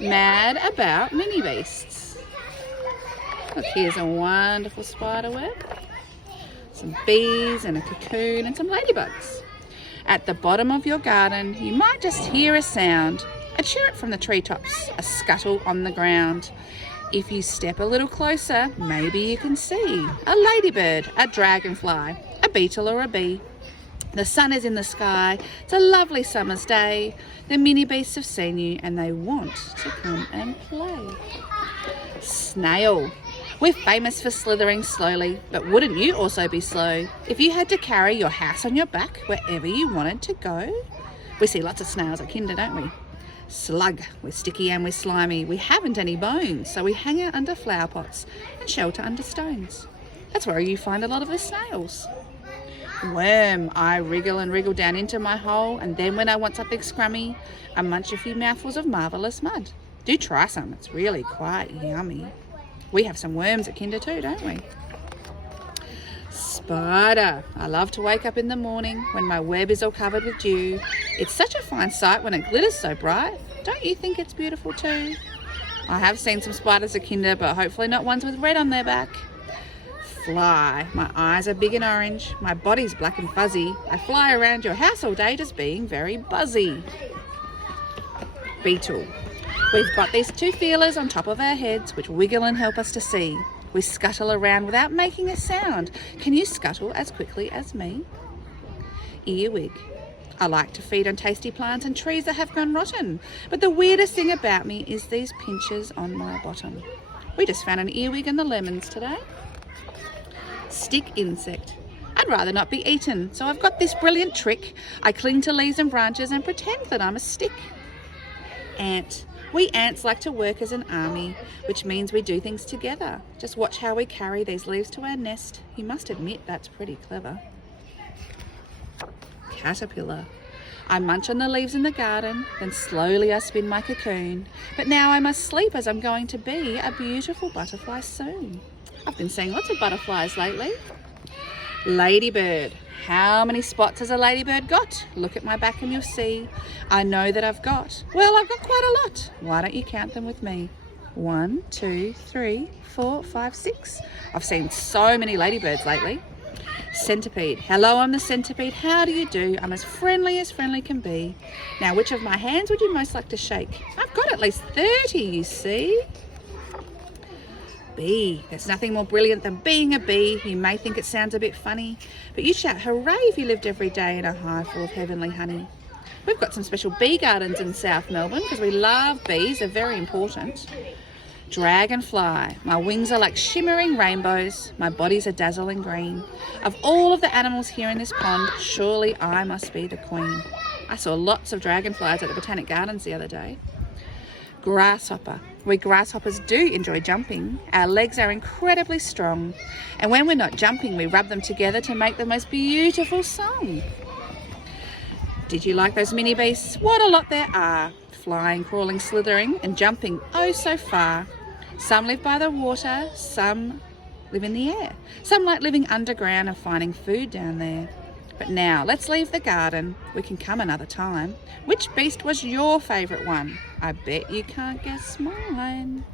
mad about mini beasts. Look, here's a wonderful spider web, some bees and a cocoon and some ladybugs. At the bottom of your garden, you might just hear a sound, a chirrup from the treetops, a scuttle on the ground. If you step a little closer, maybe you can see a ladybird, a dragonfly, a beetle or a bee. The sun is in the sky, it's a lovely summer's day. The mini beasts have seen you and they want to come and play. Snail. We're famous for slithering slowly, but wouldn't you also be slow if you had to carry your house on your back wherever you wanted to go? We see lots of snails at Kinder, don't we? Slug, we're sticky and we're slimy. We haven't any bones, so we hang out under flower pots and shelter under stones. That's where you find a lot of the snails. Worm, I wriggle and wriggle down into my hole, and then when I want something scrummy, I munch a few mouthfuls of marvellous mud. Do try some, it's really quite yummy. We have some worms at Kinder too, don't we? Spider. I love to wake up in the morning when my web is all covered with dew. It's such a fine sight when it glitters so bright. Don't you think it's beautiful too? I have seen some spiders at Kinder, but hopefully not ones with red on their back. Fly. My eyes are big and orange. My body's black and fuzzy. I fly around your house all day just being very buzzy. Beetle. We've got these two feelers on top of our heads which wiggle and help us to see. We scuttle around without making a sound. Can you scuttle as quickly as me? Earwig. I like to feed on tasty plants and trees that have gone rotten. But the weirdest thing about me is these pinches on my bottom. We just found an earwig in the lemons today. Stick insect. I'd rather not be eaten, so I've got this brilliant trick. I cling to leaves and branches and pretend that I'm a stick. Ant. We ants like to work as an army, which means we do things together. Just watch how we carry these leaves to our nest. You must admit that's pretty clever. Caterpillar. I munch on the leaves in the garden, then slowly I spin my cocoon. But now I must sleep as I'm going to be a beautiful butterfly soon. I've been seeing lots of butterflies lately. Ladybird. How many spots has a ladybird got? Look at my back and you'll see. I know that I've got quite a lot. Why don't you count them with me? 1, 2, 3, 4, 5, 6. I've seen so many ladybirds lately. Centipede. Hello, I'm the centipede. How do you do? I'm as friendly can be. Now, which of my hands would you most like to shake? I've got at least 30, you see. Bee. There's nothing more brilliant than being a bee. You may think it sounds a bit funny, but you'd shout hooray if you lived every day in a hive full of heavenly honey. We've got some special bee gardens in South Melbourne because we love bees. They're very important. Dragonfly. My wings are like shimmering rainbows. My body's a dazzling green. Of all of the animals here in this pond, surely I must be the queen. I saw lots of dragonflies at the Botanic Gardens the other day. Grasshopper. We grasshoppers do enjoy jumping. Our legs are incredibly strong. And when we're not jumping, we rub them together to make the most beautiful song. Did you like those mini beasts? What a lot there are. Flying, crawling, slithering and jumping oh so far. Some live by the water, some live in the air. Some like living underground and finding food down there. But now, let's leave the garden. We can come another time. Which beast was your favourite one? I bet you can't guess mine.